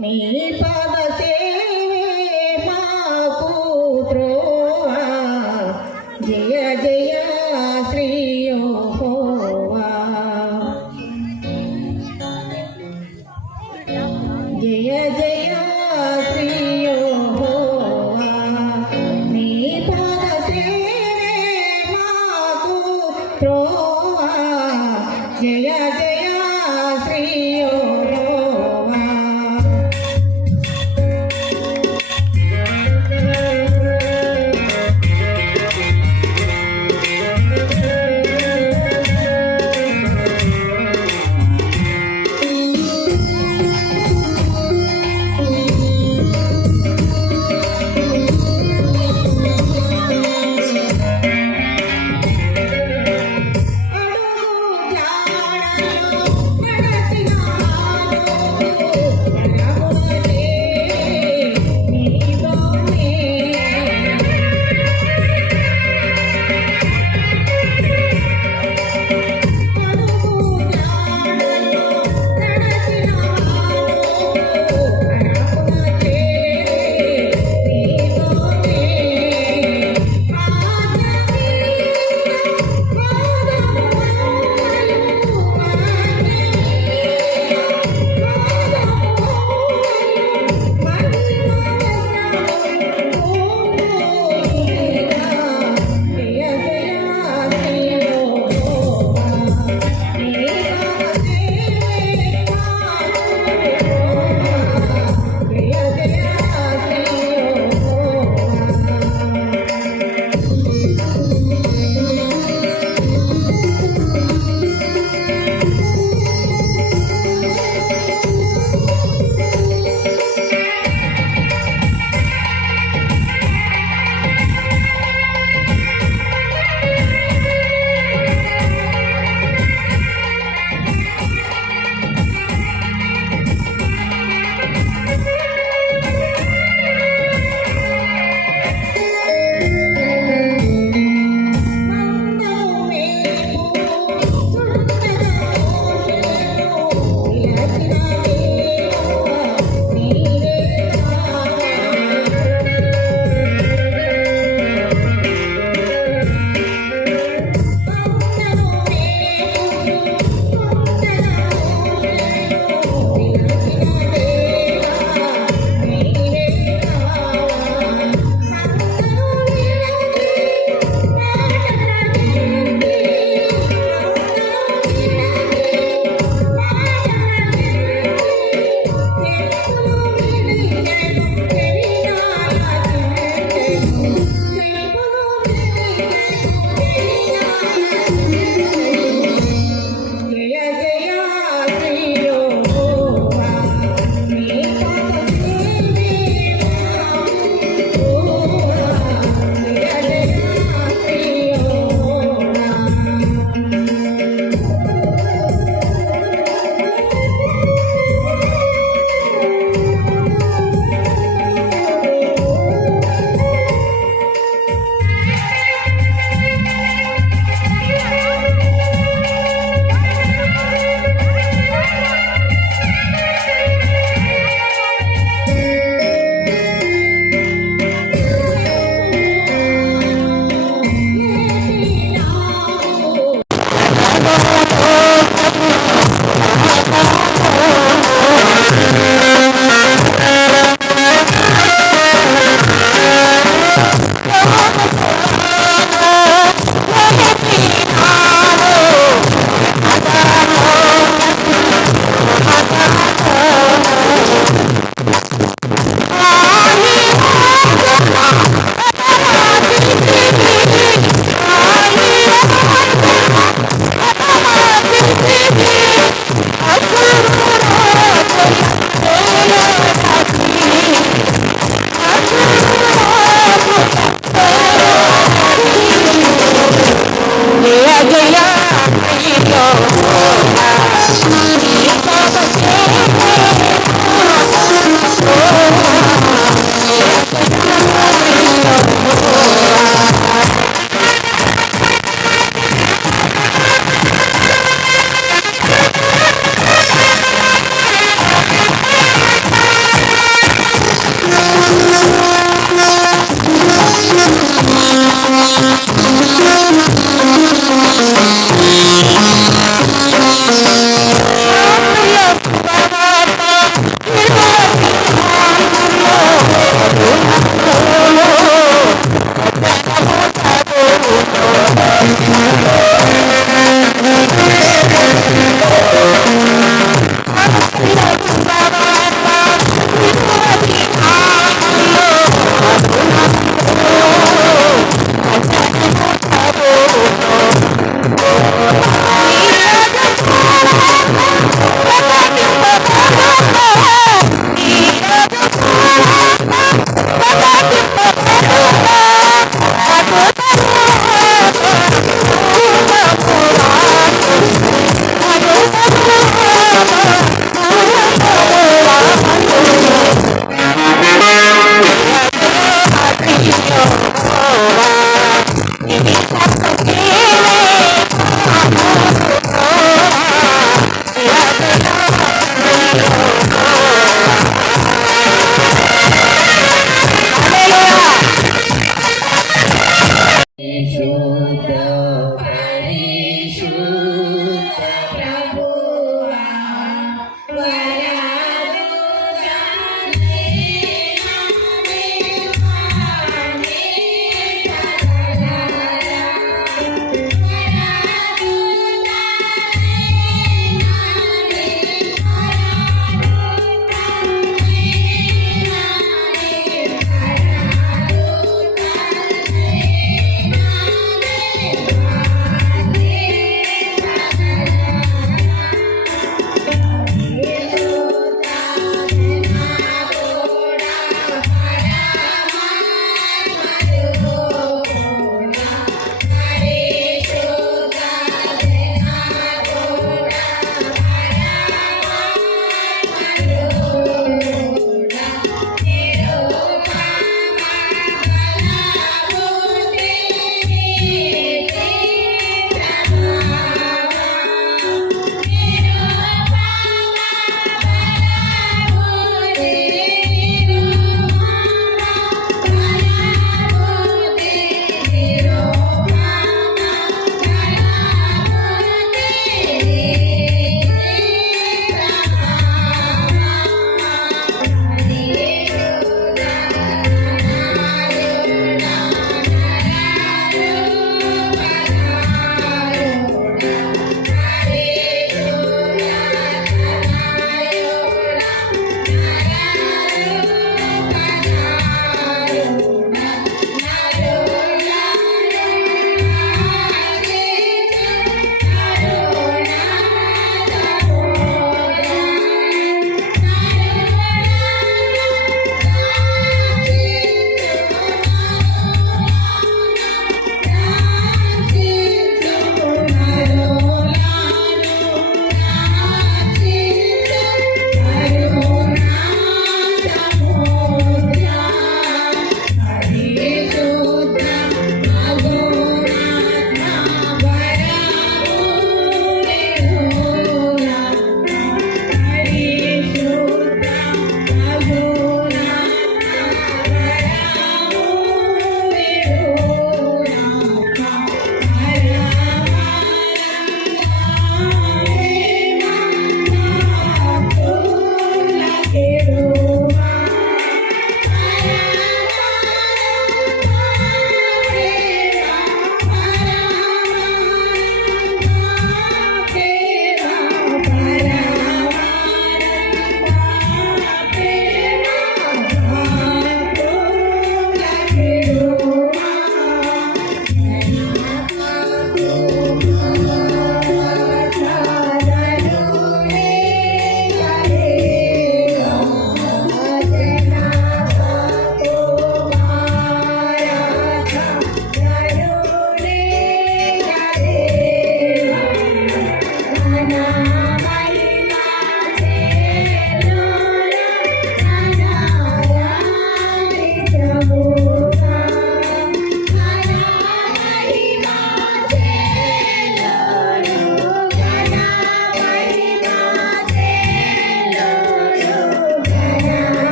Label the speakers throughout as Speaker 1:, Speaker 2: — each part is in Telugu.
Speaker 1: నీ పద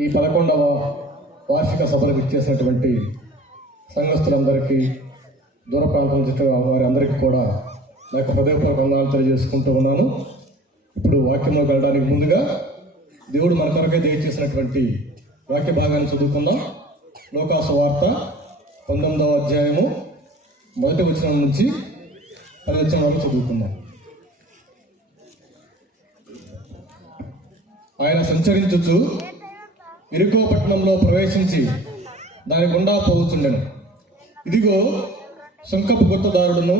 Speaker 2: ఈ పదకొండవ వార్షిక సభలకు ఇచ్చేసినటువంటి సంఘస్థులందరికీ దూర ప్రాంతం నుంచి వారి అందరికీ కూడా నా యొక్క హృదయపూర్వక వందనాలు తెలియజేసుకుంటూ ఉన్నాను. ఇప్పుడు వాక్యంలోకి వెళ్ళడానికి ముందుగా దేవుడు మన కొరకే దయచేసినటువంటి వాక్య భాగాన్ని చదువుకుందాం. లోకాసు వార్త పంతొమ్మిదవ అధ్యాయము మొదటి వచనం నుంచి పది వచ్చిన వరకు చదువుకుందాం. ఆయన సంచరించుచు ఇరుకో ప్రవేశించి దాని గుండా పోవుచుండెను. ఇదిగో సుంకపు గుత్తదారుడును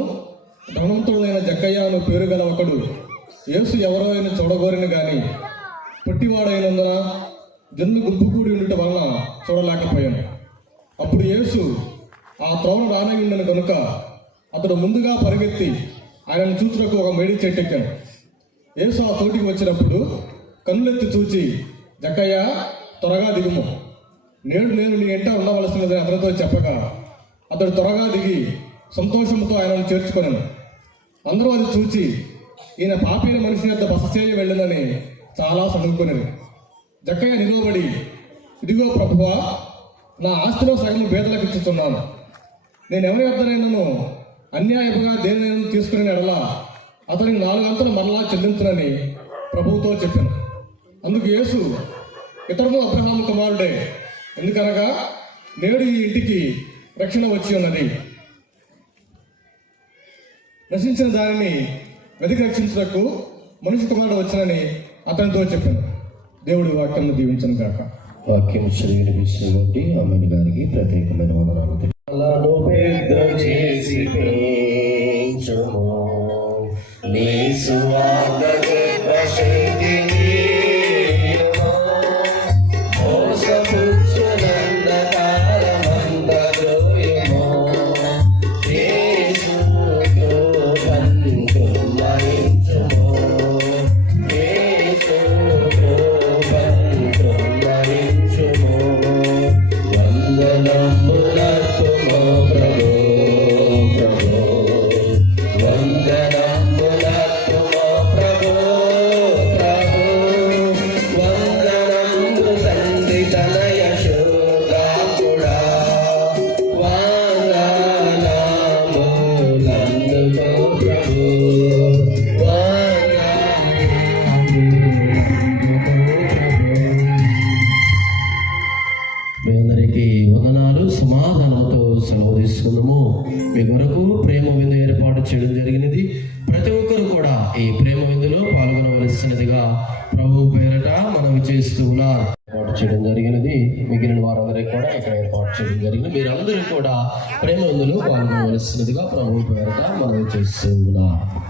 Speaker 2: ధనవంతుడైన జక్కయ్య అను పేరు గల ఒకడు. యేసు ఎవరో అయిన చూడగోరిని గాని పుట్టివాడైనందున జన్లు గుంపుకూడి ఉండట వలన చూడలేకపోయాను. అప్పుడు యేసు ఆ త్రోవ రానయ్యుండను కనుక అతడు ముందుగా పరిగెత్తి ఆయనను చూచుటకు ఒక మేడి చెట్టెక్కాను యేసు ఆ చోటికి వచ్చినప్పుడు కన్నులెత్తి చూచి జక్కయ్య త్వరగా దిగుము. నేడు నేను నీ ఎంట ఉండవలసినదని అతనితో చెప్పగా అతడు త్వరగా దిగి సంతోషంతో ఆయనను చేర్చుకొనను. అందరూ అది చూచి ఈయన పాపైన మనిషి యొక్క బస చేయ వెళ్ళదని చాలా సదువుకునేది జక్కయ్య నిలవబడి ఇదిగో ప్రభువా నా ఆస్తిలో సగం బేదలకు ఇచ్చుతున్నాను నేను ఎవరి వద్దనైనాను అన్యాయముగా దేనినైనా తీసుకునే ఎడల అతనికి నాలుగంతలు మరలా చెల్లించునని ప్రభువుతో చెప్పాను. అందుకు యేసు ఇతరులు అబ్రహాము కుమారుడే ఎందుకనగా నేడు ఈ ఇంటికి రక్షణ వచ్చి ఉన్నది నశించిన దానిని వెతికి రక్షించుటకు మనిషి కుమారుడు వచ్చనని అతనితో చెప్పాను దేవుడి వాక్యాన్ని దీవించను కాక
Speaker 3: వాక్యం చదివిన విషయం బట్టి అమ్మని గారికి ప్రత్యేకమైన వందనాలు. పెద్ద చేసి. నీ సువార్త వందనాలు సమాధానంతో సెలవు తీసుకుందాము. మీ కొరకు ప్రేమ విందు ఏర్పాటు చేయడం జరిగినది. ప్రతి ఒక్కరు కూడా ఈ ప్రేమ విందులో పాల్గొనవలసినదిగా ప్రభు పేరట మనవి చేస్తూ ఏర్పాటు చేయడం జరిగినది. మిగిలిన వారందరికీ కూడా ఇక్కడ ఏర్పాటు చేయడం జరిగింది. మీరందరూ కూడా ప్రేమ విందులో పాల్గొనవలసినదిగా ప్రభు పేరట మనవి చేస్తూ ఉన్నారు.